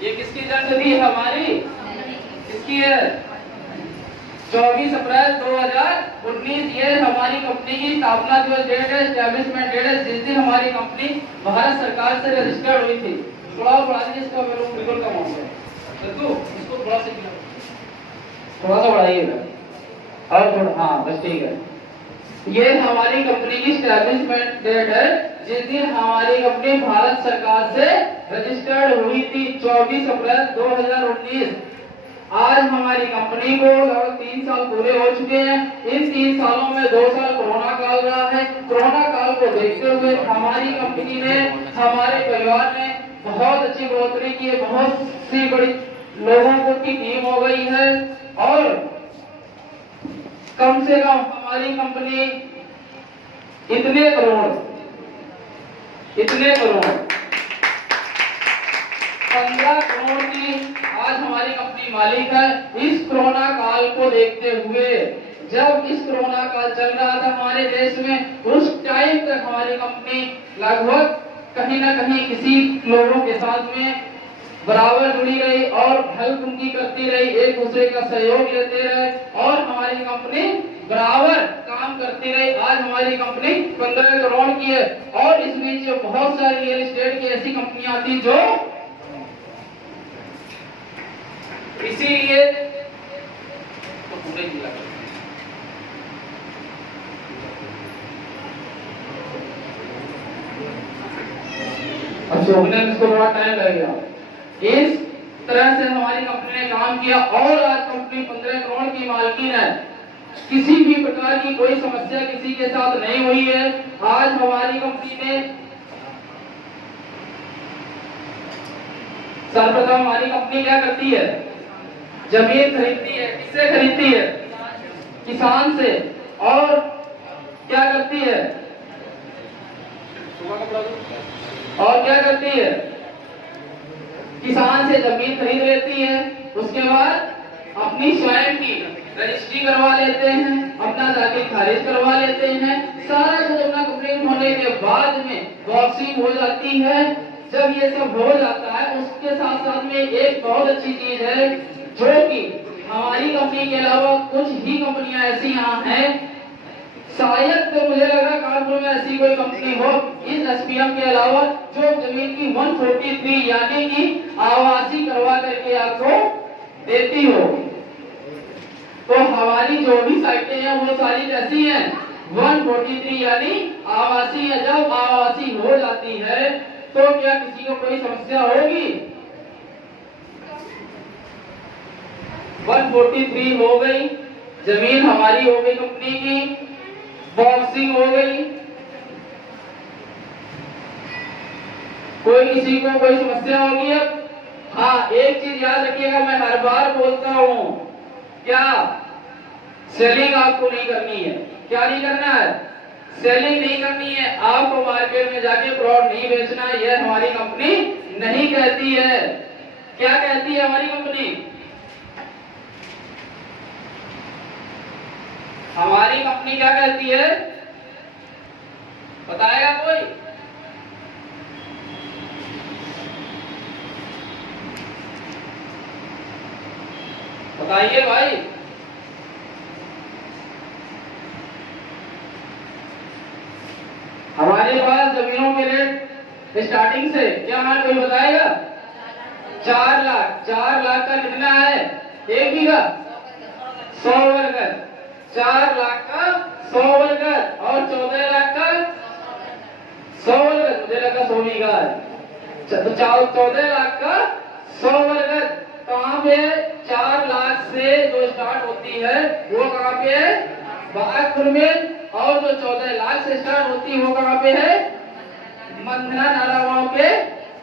ये किसकी जन्म थी हमारी? किसकी है? 24 अप्रैल 2019 ये हमारी कंपनी की स्थापना जो डेट है, एस्टैब्लिशमेंट डेट है, जिस दिन हमारी कंपनी भारत सरकार से रजिस्टर्ड हुई थी। थोड़ा बढ़ा दीजिए इसका, मेरे को बिल्कुल कम हो गया तो इसको थोड़ा सा बढ़ाइएगा और थोड़ा, हाँ बस ठीक है। ये हमारी कंपनी की एस्टैब्लिशमेंट डेट है, जिस दिन हमारी कंपनी भारत सरकार से रजिस्टर्ड हुई थी, 24 अप्रैल 2019। आज हमारी कंपनी को लगभग 3 साल पूरे हो चुके हैं। इन 3 सालों में 2 साल कोरोना काल रहा है। कोरोना काल को देखते हुए हमारी कंपनी ने, हमारे परिवार ने बहुत अच्छी बढ़ोतरी की है। बहुत सी बड़ी लोगों की टीम हो गई है और कम से कम हमारी कंपनी इतने करोड़ 15 करोड़ की आज हमारी कंपनी मालिक है। इस कोरोना काल को देखते हुए, जब इस कोरोना काल चल रहा था हमारे देश में, उस टाइम तक हमारी कंपनी लगभग कहीं ना कहीं किसी लोगों के साथ में बराबर जुड़ी रही और हेल्प उनकी करती रही, एक दूसरे का सहयोग लेते रहे और हमारी कंपनी बराबर काम करती रही। आज हमारी कंपनी 15 करोड़ की है और इस बीच बहुत सारी रियल एस्टेट की ऐसी कंपनियां थी जो इसीलिए तो पूरे जिला अब सोचने में इसको बड़ा टाइम लगेगा। इस तरह से हमारी कंपनी ने काम किया और आज कंपनी 15 करोड़ की मालकिन है। किसी भी प्रकार की कोई समस्या किसी के साथ नहीं हुई है। आज हमारी कंपनी ने सर्वप्रथम हमारी कंपनी क्या करती है? जमीन खरीदती है। किससे खरीदती है? किसान से। और क्या करती है? और क्या करती है? किसान से जमीन खरीद लेती है, उसके बाद अपनी स्वयं की रजिस्ट्री करवा लेते हैं, अपना जाके खारिज करवा लेते हैं। सारा कुछ अपना कंप्लीट होने के बाद में बॉक्सिंग हो जाती है। जब ये सब हो जाता है, उसके साथ साथ में एक बहुत अच्छी चीज है जो कि हमारी कंपनी के अलावा कुछ ही कंपनियां ऐसी यहाँ हैं, शायद तो मुझे लग रहा है कानपुर में ऐसी कोई कंपनी हो इस एसपीएम के अलावा जो जमीन की 143 यानी कि आवासी करवा करके आपको देती हो। तो हमारी जो भी साइटें हैं वो सारी कैसी हैं? 143 यानी आवासी है। जब आवासी हो जाती है तो क्या किसी को कोई समस्या होगी? 143 हो गई, जमीन हमारी हो गई कंपनी की, बॉक्सिंग हो गई, कोई किसी को कोई समस्या होगी? अब हाँ, एक चीज याद रखिएगा, मैं हर बार बोलता हूं, क्या सेलिंग आपको नहीं करनी है? क्या नहीं करना है? सेलिंग नहीं करनी है। आपको मार्केट में जाके प्रोडक्ट नहीं बेचना है, यह हमारी कंपनी नहीं कहती है। क्या कहती है हमारी कंपनी? हमारी कंपनी क्या कहती है? बताएगा कोई? बताइए भाई। हमारे पास जमीनों के रेट स्टार्टिंग से क्या है, कोई बताएगा? 4 लाख। 4 लाख का कितना है? 1 बीघा 100 वर्ग। 4 लाख का 100 वर्ग और 14 लाख का 100 वर्ग। मुझे लगा 100 बीघा है। तो 14 लाख का 100 वर्ग कहाँ पे है? 4 लाख से जो स्टार्ट होती है वो कहाँ पे है? बागपुर में। और जो 14 लाख से स्टार्ट होती है वो कहाँ पे है? मंधना नालागांव के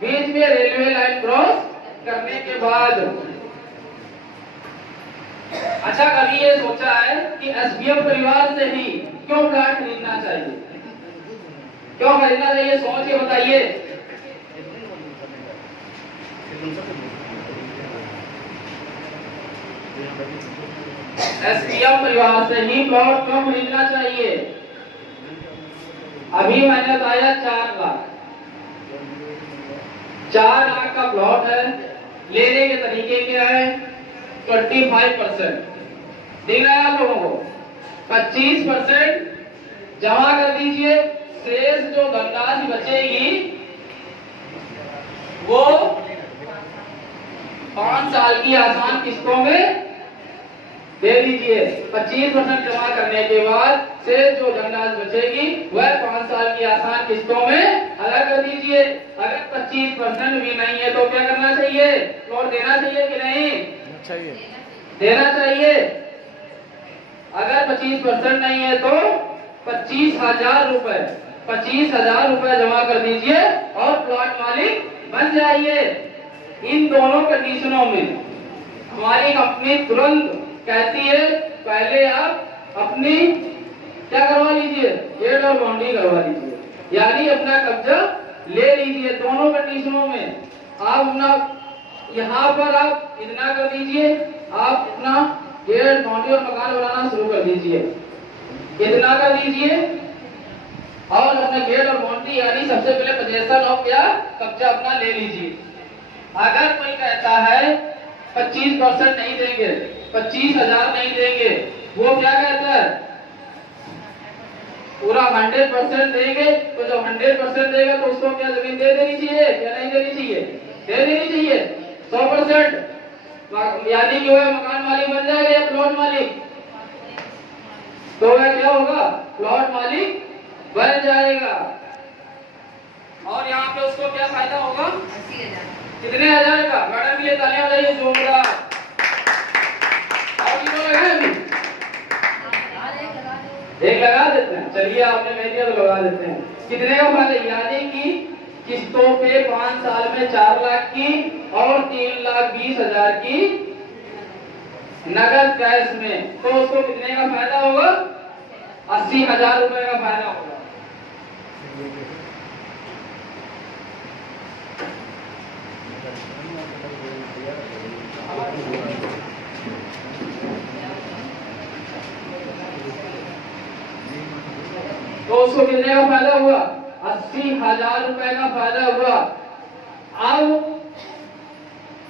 बीच में रेलवे लाइन क्रॉस करने के बाद। अच्छा, कभी ये सोचा है कि एसबीएम परिवार से ही क्यों प्लाट खरीदना चाहिए? क्यों खरीदना चाहिए? सोच के बताइए। एसबीएम परिवार से ही प्लॉट क्यों खरीदना चाहिए? अभी मैंने बताया 4 लाख। 4 लाख का प्लॉट है। लेने के तरीके क्या है? 25% दिख रहा है आप लोगों को। 25% जमा कर दीजिए, शेष जो धनराशि बचेगी वो 5 साल की आसान किस्तों में दे दीजिए। 25% जमा करने के बाद से जो धनराशि बचेगी वह 5 साल की आसान किस्तों में अदा कर दीजिए। अगर 25% भी नहीं है तो क्या करना चाहिए? प्लॉट देना चाहिए कि नहीं चाहिए? देना चाहिए। अगर 25% नहीं है तो 25,000 रुपए 25,000 रुपए जमा कर दीजिए और प्लॉट मालिक बन जाइए। इन दोनों कंडीशनों में हमारी कंपनी तुरंत कहती है पहले आप अपनी क्या करवा लीजिए? डेट और बाउंड्री करवा लीजिए, यानी अपना कब्जा ले लीजिए। दोनों कंडीशनों में आप अपना यहाँ पर आप इतना कर दीजिए, आप अपना डेट बाउंड्री और मकान बनाना शुरू कर दीजिए, इतना कर दीजिए और अपना गेट और बाउंड्री यानी सबसे पहले पोजेशन ऑफ क्या कब्जा अपना ले लीजिए। अगर कोई कहता है 25% नहीं देंगे, 25,000 नहीं देंगे, वो क्या कहता है? पूरा 100% देंगे, तो जब 100% देगा तो उसको क्या जमीन दे देनी चाहिए या नहीं देनी चाहिए? दे देनी चाहिए 100%, यानी कि वह मकान मालिक बन जाएगा या प्लॉट मालिक? तो वह क्या होगा? प्लॉट मालिक बन जाएगा। और यहाँ पे उसको क्या फायदा होगा? कितने हजार का? मैडम के लिए तालियां बजाइए जोरदार। और कितना लगाए अभी? एक लगा देते हैं। चलिए आपने कह दिया तो लगा देते हैं। कितने का फायदा? यानी कि किस्तों पे 5 साल में 4 लाख की और 3,20,000 की नगद कैश में, तो उसको कितने का फायदा होगा? 80,000 रुपए का फायदा होगा। तो उसको कितने का फायदा हुआ? 80,000 रुपए का फायदा हुआ। अब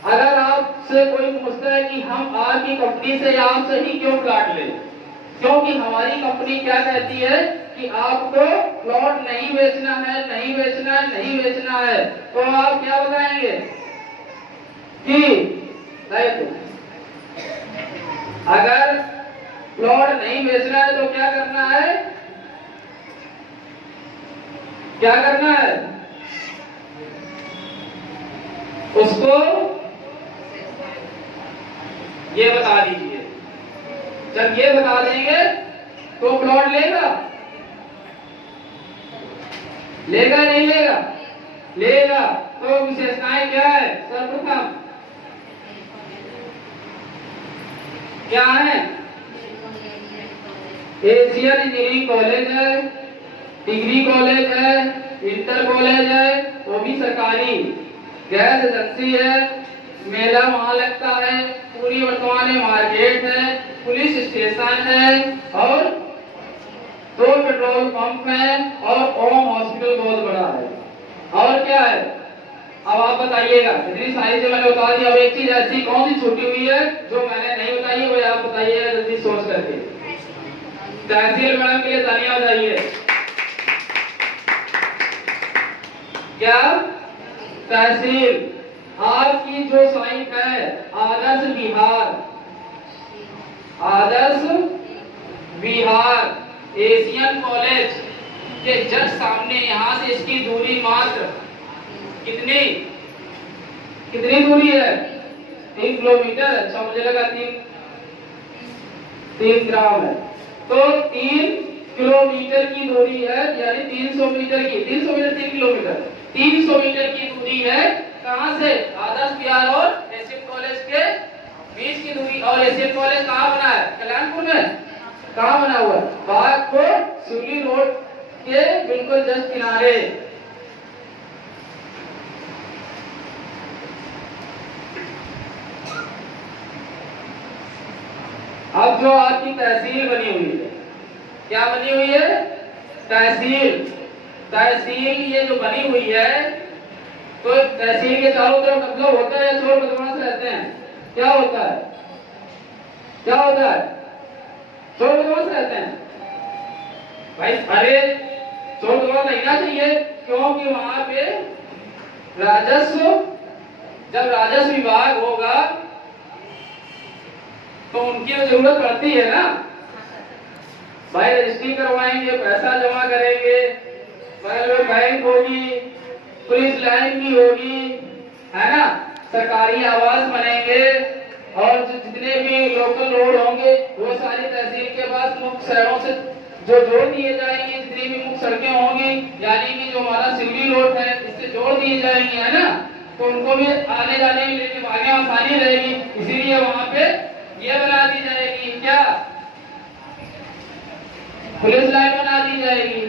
अगर आपसे कोई पूछता है कि हम आपकी कंपनी से आपसे ही क्यों प्लॉट लें, क्योंकि हमारी कंपनी क्या कहती है कि आपको प्लॉट नहीं बेचना है, नहीं बेचना है, नहीं बेचना है, तो आप क्या बताएंगे कि अगर प्लॉट नहीं बेचना है तो क्या करना है? क्या करना है? उसको ये बता दीजिए। जब ये बता देंगे तो प्लॉट लेगा? लेगा नहीं लेगा? लेगा। तो विशेषताएं क्या है? सर्वप्रथम क्या है? एशियन इंजीनियरिंग कॉलेज है, डिग्री कॉलेज है, इंटर कॉलेज है, वो भी सरकारी, गैस एजेंसी है, मेला वहां लगता है, पूरी वर्तमान में मार्केट है, पुलिस स्टेशन है और 2 पेट्रोल पंप है और ओम हॉस्पिटल बहुत बड़ा है। और क्या है? अब आप बताइएगा। इतनी सारी जो मैंने बता दी, अब एक चीज ऐसी कौन सी छूटी हुई है जो मैंने नहीं बताई है, वो आप बताइएगा जल्दी सोच करके। तहसील मैडम के लिए तालियां बजाइए। क्या? तहसील। आपकी जो साइट है आदर्श विहार, आदर्श विहार एशियन कॉलेज के जस्ट सामने, यहां से इसकी दूरी मात्र कितनी दूरी है? 3 किलोमीटर। अच्छा, मुझे लगा 3 ग्राम है। तो 3 किलोमीटर की दूरी है, यानी 300 मीटर की, 300 मीटर 3 किलोमीटर, 300 मीटर की दूरी है। कहां से? आदर्श विहार और एशियन कॉलेज के बीच की दूरी। और एशियन कॉलेज कहाँ बना है? कल्याणपुर में। कहाँ बना हुआ? बागपुर सिवली रोड के बिल्कुल जस्ट किनारे। अब जो आपकी तहसील बनी हुई है, क्या बनी हुई है? तहसील। तहसील ये जो बनी हुई है तो तहसील के चारों तरफ मतलब होता है या चोर बदमाश रहते हैं? क्या होता है? क्या होता है? चोर बदमाश रहते हैं भाई। अरे चोर बदमाश रहना चाहिए, क्योंकि वहां पे राजस्व, जब राजस्व विभाग होगा तो उनकी जरूरत पड़ती है ना भाई। रजिस्ट्री करवाएंगे, पैसा जमा करेंगे, बगल में बैंक होगी, पुलिस लाइन भी होगी, है ना, सरकारी आवास बनेंगे, और जितने भी लोकल रोड होंगे वो सारी तहसील के पास मुख्य शहरों से जो जोड़ दिए जाएंगे। जितनी भी मुख्य सड़कें होंगी, यानी कि जो हमारा सिवली रोड है, इससे जोड़ दिए जाएंगे, है ना, तो उनको भी आने जाने में लेके आगे आसानी रहेगी। इसीलिए वहां पे ये बना दी जाएगी, क्या, पुलिस लाइन बना दी जाएगी।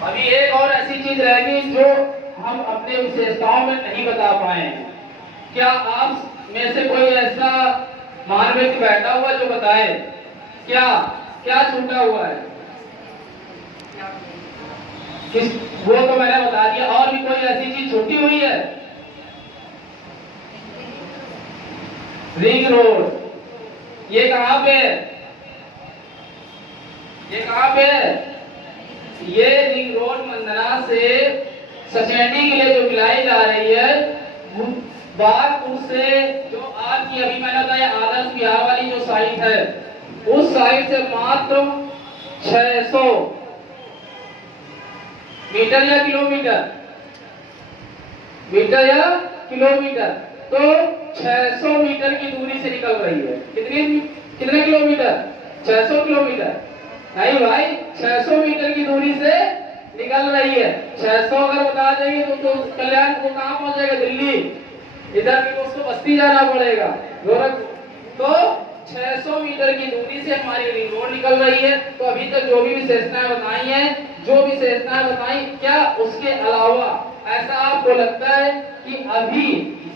अभी एक और ऐसी चीज रहेगी जो हम अपने विशेषताओं में नहीं बता पाए। क्या आप में से कोई ऐसा महान व्यक्ति बैठा हुआ जो बताए क्या क्या छूटा हुआ है? वो तो मैंने बता दिया। और भी कोई ऐसी चीज छूटी हुई है? रिंग रोड ये कहां पे है? ये कहां पे है? ये रिंग रोड मंदना से सचेंडी के लिए जो मिलाई जा रही है, बागपुर से जो आपकी अभी मैंने बताया आदर्श विहार वाली जो साइट है, उस साइट से मात्र 600 मीटर या किलोमीटर, मीटर या किलोमीटर, तो 600 मीटर की दूरी से निकल रही है। कितने किलोमीटर? 600 किलोमीटर नहीं भाई, 600 मीटर की दूरी से निकल रही है। 600 अगर बता देंगे तो कल्याण को कहां पहुंचेगा? दिल्ली। इधर भी उसको बस्ती जाना पड़ेगा, गोरखपुर। तो 600 मीटर की दूरी से हमारी रिंग रोड निकल रही है। तो अभी तक जो भी विशेषताएं बताई हैं, जो विशेषताएं बताई, क्या उसके अलावा ऐसा आपको लगता है कि अभी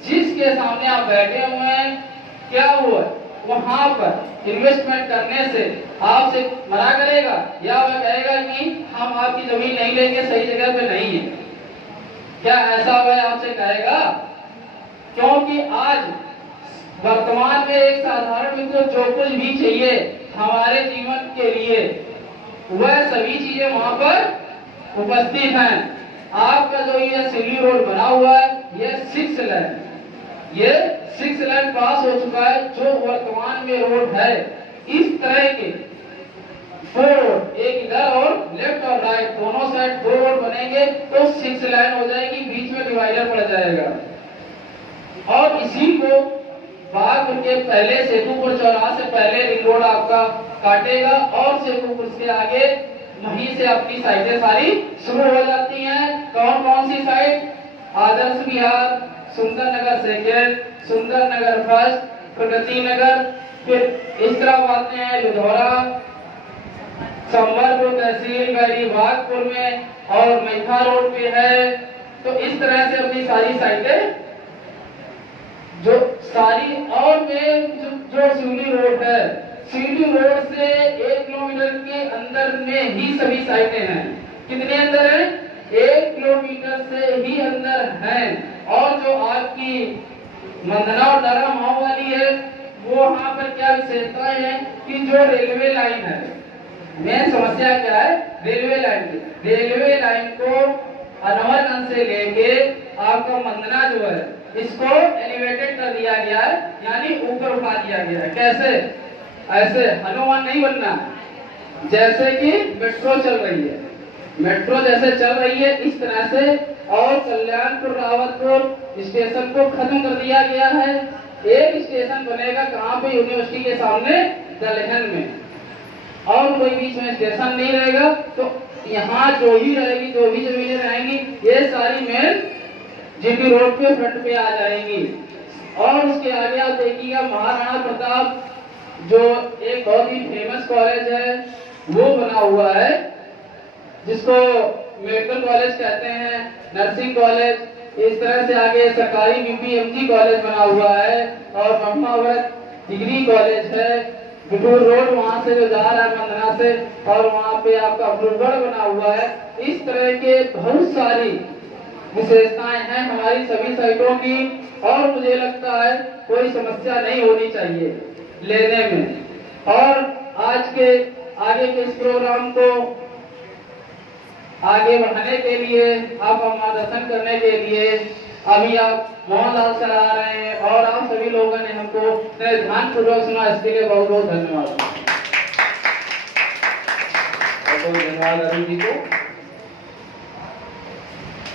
जिसके सामने आप बैठे हुए हैं, क्या हुआ वहां पर इन्वेस्टमेंट करने से आपसे मना करेगा, या वह कहेगा कि हम आपकी जमीन नहीं लेंगे, सही जगह पे नहीं है? क्या ऐसा वह आपसे कहेगा? क्योंकि आज वर्तमान में एक साधारण व्यक्ति को जो कुछ भी चाहिए हमारे जीवन के लिए, वह सभी चीजें वहां पर उपस्थित हैं। आपका जो ये सिवली रोड बना हुआ है, ये 6 लेन, ये 6 लेन पास हो चुका है। जो वर्तमान में रोड है, इस तरह के 4 रोड, एक इधर और लेफ्ट और राइट, दोनों साइड 2 रोड बनेंगे तो 6 लेन हो जाएगी, बीच में डिवाइडर पड़ जाएगा। और इसी को बागपुर के पहले सेतुपुर चौराहा से पहले रिंग रोड आपका काटेगा, और सेतुपुर से आगे वहीं से अपनी साइटें सारी शुरू हो जाती हैं। कौन कौन सी साइट? आदर्श विहार, सुंदर नगर सेकेंड, सुंदर नगर फर्स्ट, प्रगति नगर, फिर इस तरफ आते हैं लुधौरा, संबलपुर तहसील गैरी बागपुर में, और मैथा रोड पे है। तो इस तरह से अपनी सारी साइटें जो सारी, और में जो सिवली रोड है, सिवली रोड से 1 किलोमीटर के अंदर में ही सभी साइटें हैं। कितने अंदर हैं? 1 किलोमीटर से ही अंदर हैं। और जो आपकी मंदना और डरा माओ वाली है, वो वहां पर क्या विशेषताएं हैं कि जो रेलवे लाइन है, मेन समस्या क्या है? रेलवे लाइन की। रेलवे लाइन को अनवरगंज से लेके आपका मंदना जो है, इसको एलिवेटेड कर दिया गया है, यानी ऊपर उठा दिया गया है। कैसे? ऐसे हनुमान नहीं बनना, जैसे कि मेट्रो चल रही है, मेट्रो जैसे चल रही है इस तरह से। और कल्याणपुर रावतपुर स्टेशन को खत्म कर दिया गया है। एक स्टेशन बनेगा कहाँ पे? यूनिवर्सिटी के सामने दलहन में, और कोई बीच में स्टेशन नहीं रहेगा। तो यहाँ जो ही रहेगी, जो भी जमीनें रहेंगी, ये सारी मेन जीटी रोड पे फ्रंट पे आ जाएंगी। और उसके आगे आप देखिएगा महाराणा प्रताप जो एक बहुत ही फेमस कॉलेज है, वो बना हुआ है, जिसको मेडिकल कॉलेज कहते हैं, नर्सिंग कॉलेज, इस तरह से आगे सरकारी बीपीएमजी कॉलेज बना हुआ है और ब्रह्मावर्त डिग्री कॉलेज है, बिठूर रोड वहां से जो जा रहा है मंदना से, और वहां पे आपका अब्रुगढ़ बना हुआ है। इस तरह के बहुत सारी विशेषताएं हैं हमारी सभी साइटों की, और मुझे लगता है कोई समस्या नहीं होनी चाहिए लेने में। और आज के आगे के इस प्रोग्राम को आगे बढ़ाने के लिए, आप मार्गदर्शन करने के लिए अभी आप मोहनलाल सर आ रहे हैं और आप सभी लोगों ने हमको ध्यान पूर्वक सुना, इसके लिए बहुत बहुत धन्यवाद। धन्यवाद अरुण जी को।